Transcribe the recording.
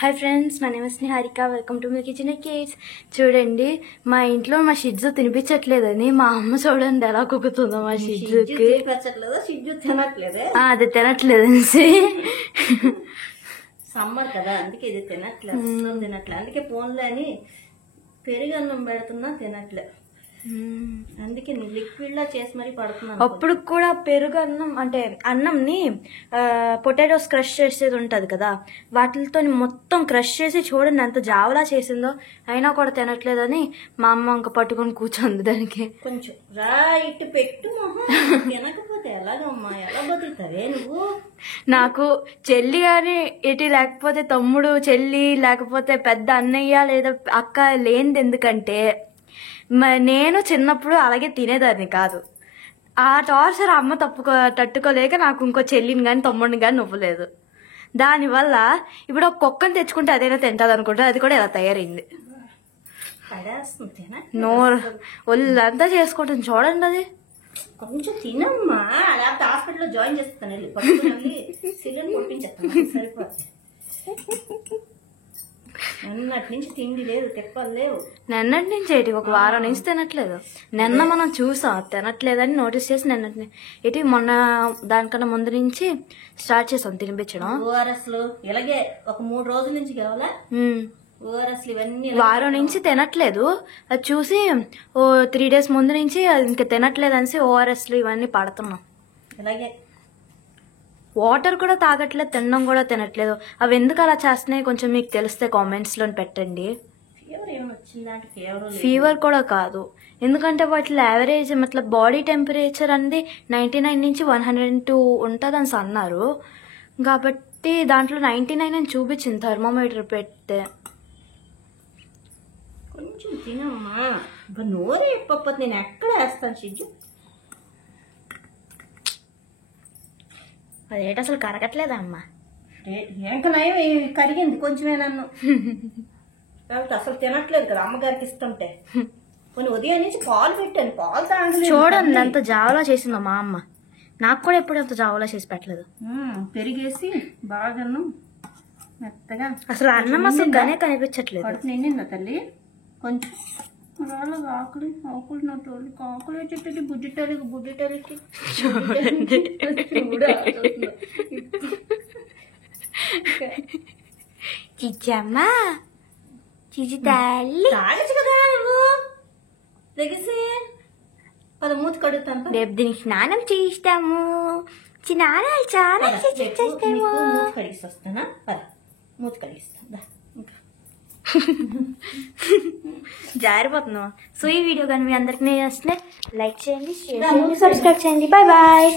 Hi friends, my name is Niharika. Welcome to my kitchen kids. చూడండి, మా ఇంట్లో మా షిడ్జు తినిపించట్లేదని మా అమ్మ చూడండి ఎలా కుక్కుతుందో మా షిడ్జుకి. అది తినట్లేదనేసి సమ్మర్ కదా, అందుకే ఇది తినట్లేదు. అందుకే ఫోన్లో అని పెరుగన్నం పెడుతున్నా తినట్లే. అందుకే లిక్విడ్ లా చేసి మరీ పడుతున్నాను. అప్పుడు కూడా పెరుగు అన్నం అంటే అన్నంని పొటాటోస్ క్రష్ చేసేది ఉంటది కదా, వాటితో మొత్తం క్రష్ చేసి చూడండి ఎంత జావలా చేసిందో. అయినా కూడా తినట్లేదని మా అమ్మ ఇంకా పట్టుకొని కూర్చోంది దానికి. కొంచెం రైట్ పెట్టు, తినకపోతే ఎలాగమ్మా, ఎలా బతుకుతావే నువ్వు? నాకు చెల్లి కానీ ఎటు లేకపోతే తమ్ముడు చెల్లి లేకపోతే పెద్ద అన్నయ్య లేదా అక్క లేనిది ఎందుకంటే నేను చిన్నప్పుడు అలాగే తినేదాన్ని కాదు. ఆ టార్చర్ అమ్మ తట్టుకోలేక నాకు ఇంకో చెల్లిని కానీ తమ్ముడిని కానీ నవ్వలేదు. దానివల్ల ఇప్పుడు ఒక కుక్కని తెచ్చుకుంటే అదైనా తింటుంది అనుకుంటే అది కూడా ఇలా తయారైంది. నోరు ఒళ్ళంతా చేసుకుంటుంది చూడండి. అది కొంచెం తినమ్మా, లేకపోతే హాస్పిటల్లో జాయిన్ చేస్తాను, సిలిండర్ పంపించేస్తాను. సరిపోతుంది. నిన్నటి నుంచి తిండి లేదు, తెప్పలు లేవు. నిన్నటి నుంచి ఒక వారం నుంచి తినట్లేదు. నిన్న మనం చూసాం తినట్లేదని నోటీస్ చేసి నిన్నటి ఇటు మొన్న దానికన్నా ముందు నుంచి స్టార్ట్ చేసాం తినిపించడం. ఓఆర్ఎస్లు ఇలాగే ఒక 3 రోజుల నుంచి కావాలా ఓఆర్ఎస్లు ఇవన్నీ. వారం నుంచి తినట్లేదు, అది చూసి ఓ 3 days ముందు నుంచి ఇంకా తినట్లేదు అనేసి ఓఆర్ఎస్లు ఇవన్నీ పడుతున్నాం. ఇలాగే వాటర్ కూడా తాగట్లేదు, తినడం కూడా తినట్లేదు. అవి ఎందుకు అలా చేస్తున్నాయి కొంచెం మీకు తెలిస్తే కామెంట్స్ లో పెట్టండి. ఫీవర్ కూడా కాదు, ఎందుకంటే వాటిలో యావరేజ్ మతలబ్ బాడీ టెంపరేచర్ అనేది 99 నుంచి 102 ఉంటుంది అని అన్నారు. కాబట్టి దాంట్లో 99 అని చూపించింది థర్మోమీటర్ పెడితే. కొంచెం తినమ్మా, నోరు ఎప్పకపోతే నేను ఎక్కడ వేస్తాను షిజ్జు. అదేంటి అసలు కరగట్లేదా అమ్మ? ఇంకా నయం కరిగింది కొంచెమేనన్ను. అసలు తినట్లేదు కదా అమ్మగారికి ఇస్తుంటే. కొన్ని ఉదయం నుంచి పాలు పెట్టాను, పాలు తాగలేదు. చూడండి ఎంత జావలా చేసిందో మా అమ్మ. నాకు కూడా ఎప్పుడు అంత జావలా చేసి పెట్టలేదు. పెరిగేసి బాగా మెత్తగా. అసలు అన్నం అసలు గానే కనిపించట్లేదు. కడుపు నిండిందా తల్లి? కొంచెం ఆకులు నోటి ఆకులు వచ్చేటట్టు బుడ్డిటలికి చిచ్చమ్మా చిచి తల్లి తాగచ్చు కదా నువ్వు. లెగిసి పద మూతి కడుగుతాను. రేపు దీనికి స్నానం చేయిస్తాము. చిన్నారాలు చాలా మూతి కడిగిసి వస్తానా? పద మూతి కడిగిస్తా. జారిపోతున్నావు. సో ఈ వీడియో కానీ మీ అందరికి నచ్చితే లైక్ చేయండి, షేర్ చేయండి, సబ్స్క్రైబ్ చేయండి. Bye bye.